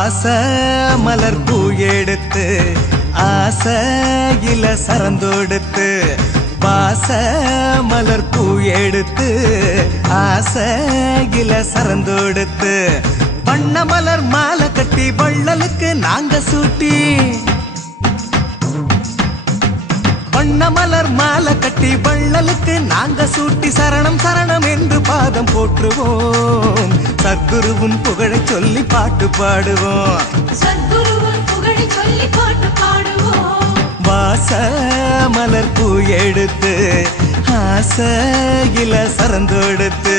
வாச மலர் பூ எடுத்து ஆசையில சரந்தோடுத்து பாச மலர் பூ எடுத்து ஆசையில சரந்தோடுத்து வண்ண மலர் மாலை கட்டி வள்ளலுக்கு நாங்க சூட்டி. வண்ண மலர் மாலை கட்டி வள்ளலுக்கு நாங்க சூட்டி சரணம் சரணம் என்று பாதம் போற்றுவோம். சத்குருவின் புகழை சொல்லி பாட்டு பாடுவோம். சத்குருவின் புகழை சொல்லி பாட்டு பாடுவோம். வாச மலர் பூ எடுத்து ஆசையில சரந்தொடுத்து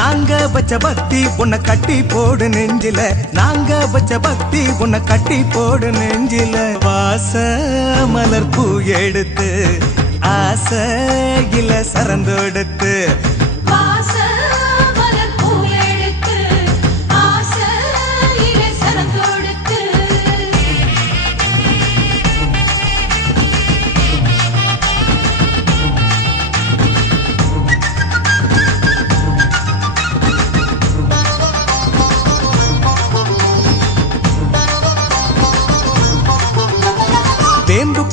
நாங்க வச்ச பக்தி உன்னை கட்டி போடு நெஞ்சில. நாங்க வச்ச பக்தி உன்னை கட்டி போடு நெஞ்சில. வாச மலர் பூ எடுத்து ஆசையில சரந்தொடுத்து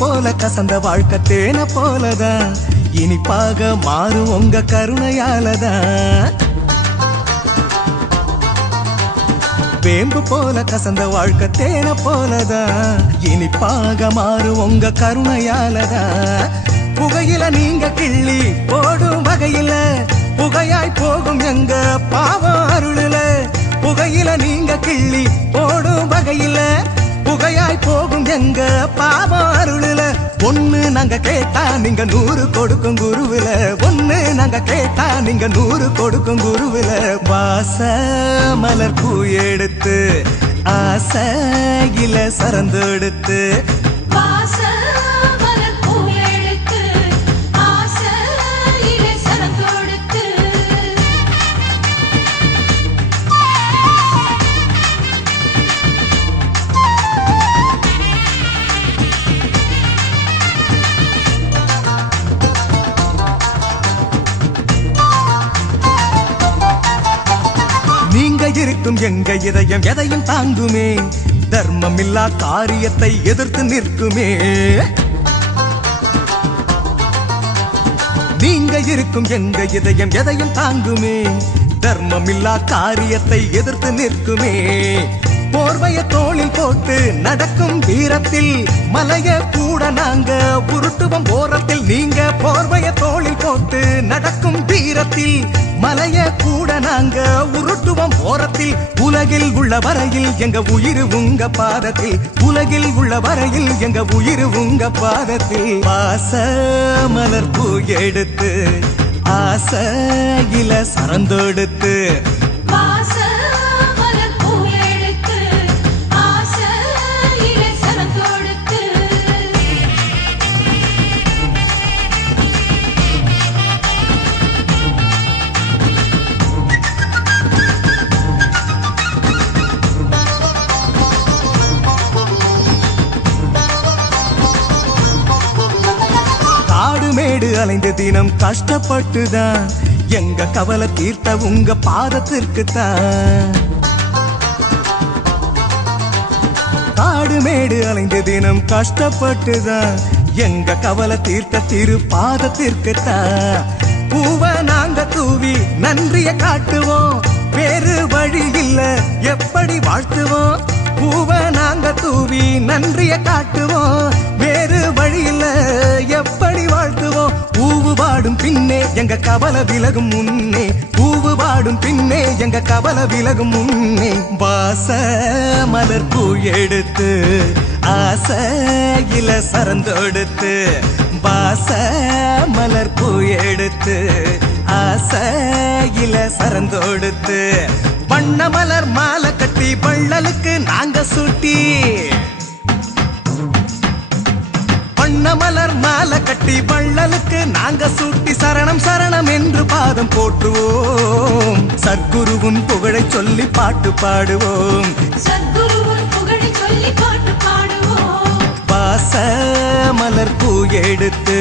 போல கசந்த வாழ்க்கை தேன போலதான் இனிப்பாக மாறும் உங்க கருணையாலதான் வேம்பு போல கசந்த வாழ்க்கை தேன போலதான் இனிப்பாக மாறும் உங்க கருணையாலதான் புகையில நீங்க கிள்ளி போடும் வகையில புகையாய் போகும் எங்க பாவம் அருளுல. புகையில நீங்க கிள்ளி போ போகும் எங்க பாவம் அருளுல? ஒண்ணு நாங்க கேட்டா நீங்க நூறு கொடுக்கும் குருவில. ஒண்ணு நாங்க கேட்டா நீங்க நூறு கொடுக்கும் குருவில. வாச மலர் பூ எடுத்து ஆசையில சரந்தொடுத்து எங்க இதயம் எதையும் தாங்குமே? தர்மம் இல்லா காரியத்தை எதிர்த்து நிற்குமே? நீங்க இருக்கும் எங்க இதயம் எதையும் தாங்குமே? தர்மம் இல்லா காரியத்தை எதிர்த்து நிற்குமே? போர்வைய தோளில் போட்டு நடக்கும் வீரத்தில் மலைய கூட நாங்க உருட்டுவம் ஓரத்தில். நீங்க போர்வைய தோளில் போட்டு நடக்கும் வீரத்தில் மலைய கூட நாங்க உருட்டுவம் ஓரத்தில். உலகில் உள்ள வரையில் எங்க உயிர் உங்க பாதத்தில். உலகில் உள்ள வரையில் எங்க உயிர் உங்க பாதத்தில். பாச மலர் பூ எடுத்து ஆசையில சரந்தொடுத்து காடு மேடு தினம் கஷ்டப்பட்டுதான். எங்க கவலை தீர்த்த உங்க பாதத்திற்கு தான் காடு மேடு தினம் கஷ்டப்பட்டுதான். எங்க கவலை தீர்த்த திரு பாதத்திற்கு தான் பூவை நாங்க தூவி நன்றிய காட்டுவோம். வேறு வழி இல்ல எப்படி வாழ்த்துவோம்? பூவை நாங்க தூவி நன்றிய காட்டுவோம். வேறு வழி இல்ல எப்படி பூவு பாடும் பின்னே எங்க கவல விலகும் முன்னே. பூவு பாடும் பின்னே எங்க கவல விலகும் முன்னே. வாச மலர் பூ எடுத்து ஆசையில சரந்தொடுத்து வாச மலர் பூ எடுத்து ஆசையில சரந்தொடுத்து வண்ண மலர் மாலை கட்டி வள்ளலுக்கு நாங்க சுட்டி. வள்ளலுக்கு நாங்க சூட்டி சரணம் சரணம் என்று பாதம் போற்றுவோம் சத்குருவின் புகழை சொல்லி பாட்டு பாடுவோம். வாச மலர் பூ எடுத்து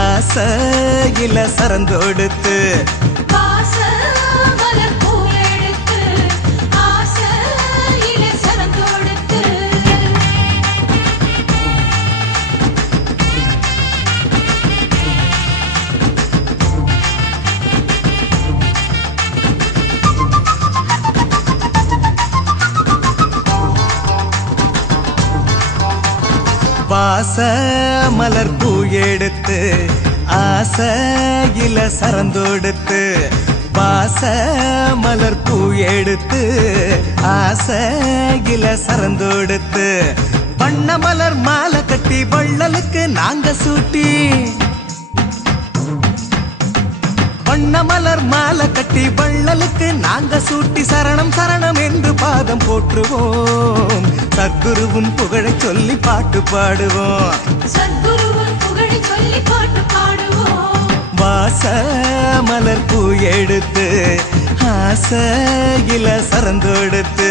ஆசையில சரந்தொடுத்து வாச மலர் பூ எடுத்து ஆசையில சரந்தோடுத்து பாச மலர் பூ எடுத்து ஆசையில சரந்தோடுத்து வண்ண மலர் மாலை கட்டி வள்ளலுக்கு நாங்க சூட்டி. வண்ண மலர் மாலை கட்டி வள்ளலுக்கு நாங்க சூட்டி சரணம் சரணம் என்று பாதம் போற்றுவோம். சத்குருவின் புகழை சொல்லி பாட்டு பாடுவோம். சத்குருவின் புகழை சொல்லி பாட்டு பாடுவோம். வாச மலர் பூ எடுத்து ஆசையில சரந்தொடுத்து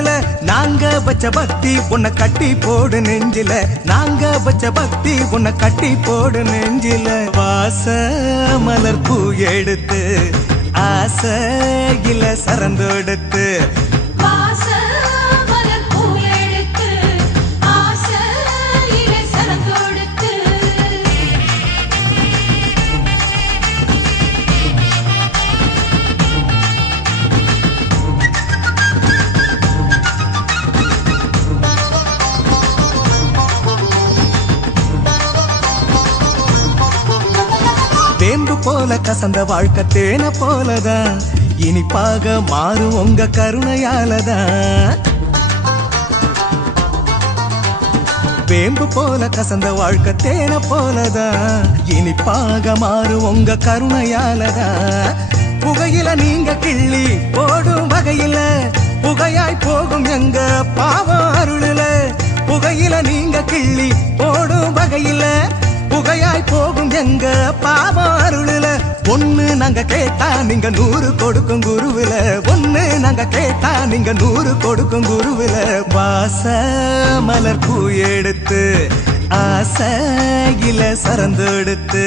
வச்ச பக்தி உன்னை கட்டி போடு நெஞ்சில. நாங்க வச்ச பக்தி உன்னை கட்டி போடு நெஞ்சில. வாச மலர் பூ எடுத்து ஆசையில சரந்தொடுத்து போல கசந்த வாழ்க்கை தேன போலதான் இனிப்பாக மாறு உங்க கருணையாலதான் வேம்பு போல கசந்த வாழ்க்கை தேன போலதான் இனிப்பாக மாறு உங்க கருணையாலதான் புகையில நீங்க கிள்ளி போடும் வகையில புகையாய் போகும் எங்க பாவம் அருளுல. புகையில நீங்க கிள்ளி போ புகையாய் போகும் எங்க பாவம் அருளுல? ஒண்ணு நாங்க கேட்டா நீங்க நூறு கொடுக்கும் குருவில. ஒண்ணு நாங்க கேட்டா நீங்க நூறு கொடுக்கும் குருவில. வாச மலர் பூ எடுத்து ஆசையில சரந்தெடுத்து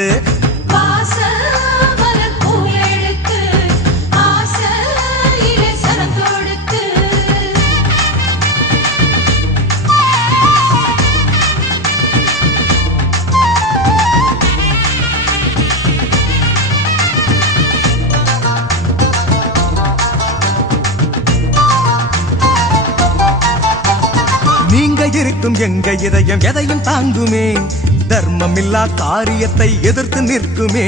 எங்க இதயம் எதையும் தாங்குமே? தர்மம் இல்லா காரியத்தை எதிர்த்து நிற்குமே?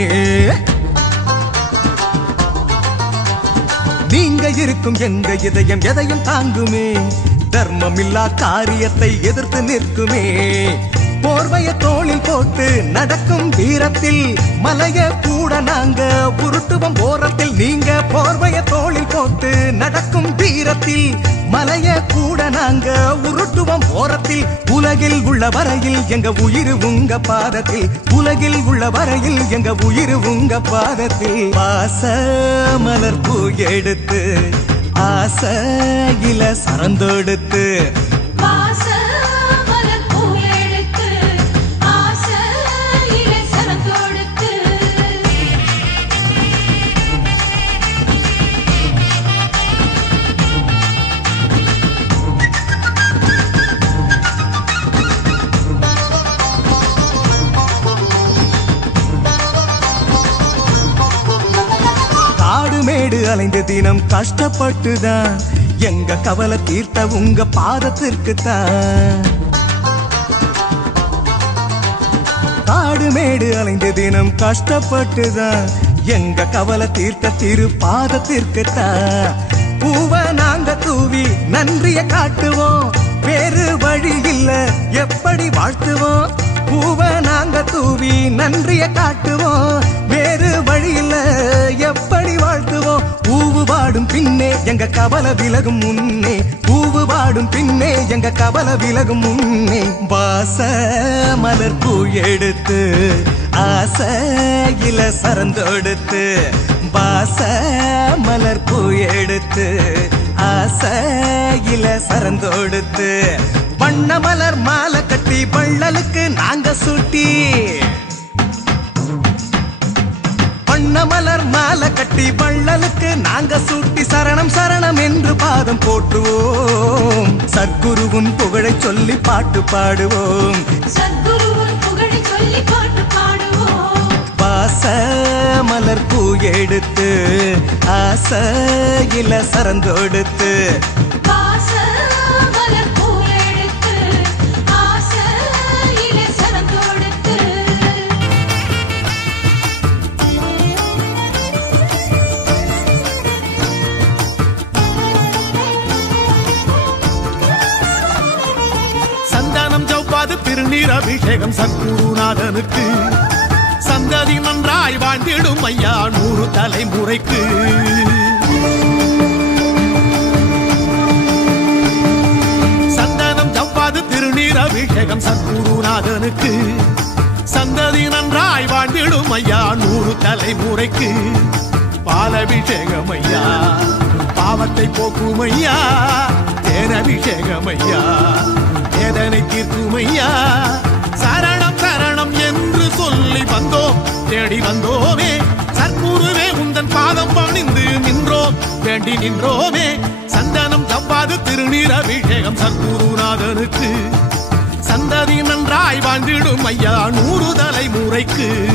நீங்க இருக்கும் எங்க இதயம் எதையும் தாங்குமே? தர்மம் இல்லா காரியத்தை எதிர்த்து நிற்குமே? போர்வைய தோளில் போட்டு நடக்கும் வீரத்தில் மலைய கூட நாங்க உருட்டுவம் ஓரத்தில் நீங்க. போர்வைய தோளில் போட்டு நடக்கும் வீரத்தில் மலைய கூட நாங்க உருட்டுவம் ஓரத்தில். உலகில் உள்ள வரையில் எங்க உயிர் உங்க பாதத்தில். உலகில் உள்ள வரையில் எங்க உயிர் உங்க பாதத்தில். பாச மலர் பூ எடுத்து ஆசையில சரந்தொடுத்து காடு மேடு அலைந்த தினம் கஷ்டப்பட்டுதான். எங்க கவலை தீர்த்த உங்க பாதத்திற்கு தான் காடு மேடு அலைந்த தினம் கஷ்டப்பட்டுதான். எங்க கவலை தீர்த்த திரு பாதத்திற்கு தான் பூவ நாங்க தூவி நன்றிய காட்டுவோம். வேறு வழி இல்ல எப்படி வாழ்த்துவோம்? பூவ நாங்க தூவி நன்றிய காட்டுவோம். வேறு வழி இல்ல எப்படி பூவு பாடும் பின்னே எங்க கவல விலகும் முன்னே. பூவு பாடும் பின்னே எங்க கவல விலகும் முன்னே. வாச மலர் பூ எடுத்து ஆசையில சரந்தொடுத்து வாச மலர் பூ எடுத்து ஆசையில சரந்தொடுத்து வண்ண மலர் மாலை கட்டி வள்ளலுக்கு நாங்க சுட்டி. மாலை கட்டி வள்ளலுக்கு நாங்க சூட்டி சரணம் சரணம் என்று பாதம் போற்றுவோம் சத்குருவின் புகழை சொல்லி பாட்டு பாடுவோம். வாச மலர் பூ எடுத்து ஆசையில சரந்தொடுத்து அபிஷேகம் சத்குருநாதனுக்கு. சந்ததி நன்றாய் வாழ்ந்திடும் ஐயா நூறு தலைமுறைக்கு. சந்தனம் ஜவ்வாது திருநீர் அபிஷேகம் சத்குருநாதனுக்கு. சந்ததி நன்றாய் வாழ்ந்திடும் ஐயா நூறு தலைமுறைக்கு. பாலபிஷேகம் ஐயா பாவத்தை போக்கும் ஐயா தேனபிஷேகம் ஐயா வேதனை தீர்க்கும் சரணம் சரணம் என்று சொல்லி வந்தோம். தேடி வந்தோமே. சர்க்குருவே உந்தன் பாதம் பணிந்து நின்றோம். வேண்டி நின்றோமே. சந்தனம் தப்பாது திருநீர் அபிஷேகம் சர்க்குருநாதனுக்கு. சந்ததி நன்றாய் வாழ்ந்திடும் ஐயா நூறு தலைமுறைக்கு.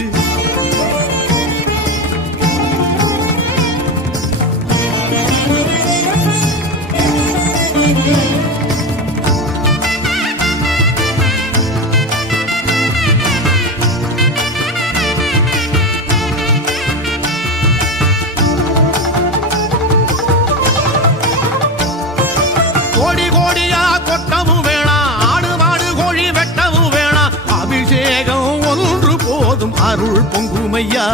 அருள் பொங்குமையா?